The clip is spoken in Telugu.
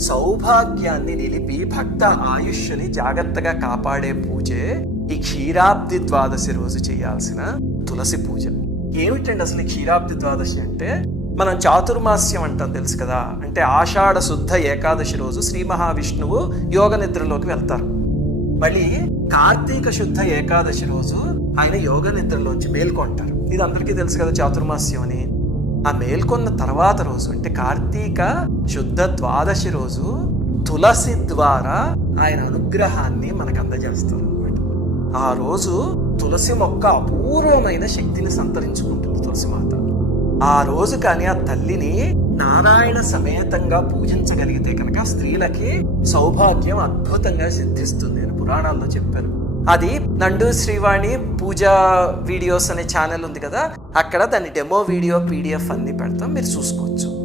సౌభాగ్యాన్ని నిలిపి భక్త ఆయుష్ని జాగ్రత్తగా కాపాడే పూజే ఈ క్షీరాబ్ది ద్వాదశి రోజు చేయాల్సిన తులసి పూజ. ఏమిటండి అసలు క్షీరాబ్ది ద్వాదశి అంటే? మనం చాతుర్మాస్యం అంటాం తెలుసు కదా. అంటే ఆషాఢ శుద్ధ ఏకాదశి రోజు శ్రీ మహావిష్ణువు యోగ నిద్రలోకి వెళ్తారు. మళ్ళీ కార్తీక శుద్ధ ఏకాదశి రోజు ఆయన యోగ నిద్రలోంచి మేల్కొంటారు. ఇది అందరికీ తెలుసు కదా చాతుర్మాస్యం అని. ఆ మేల్కొన్న తర్వాత రోజు అంటే కార్తీక శుద్ధ ద్వాదశి రోజు తులసి ద్వారా ఆయన అనుగ్రహాన్ని మనకు అందజేస్తారు అనమాట. ఆ రోజు తులసి మొక్క అపూర్వమైన శక్తిని సంతరించుకుంటుంది తులసిమాత. ఆ రోజు కానీ ఆ తల్లిని నారాయణ సమేతంగా పూజించగలిగితే కనుక స్త్రీలకి సౌభాగ్యం అద్భుతంగా సిద్ధిస్తుంది అని పురాణాల్లో చెప్పారు. అది నండు శ్రీవాణి పూజా వీడియోస్ అనే ఛానల్ ఉంది కదా, అక్కడ దాని డెమో వీడియో PDF అన్ని పెడతాం, మీరు చూసుకోవచ్చు.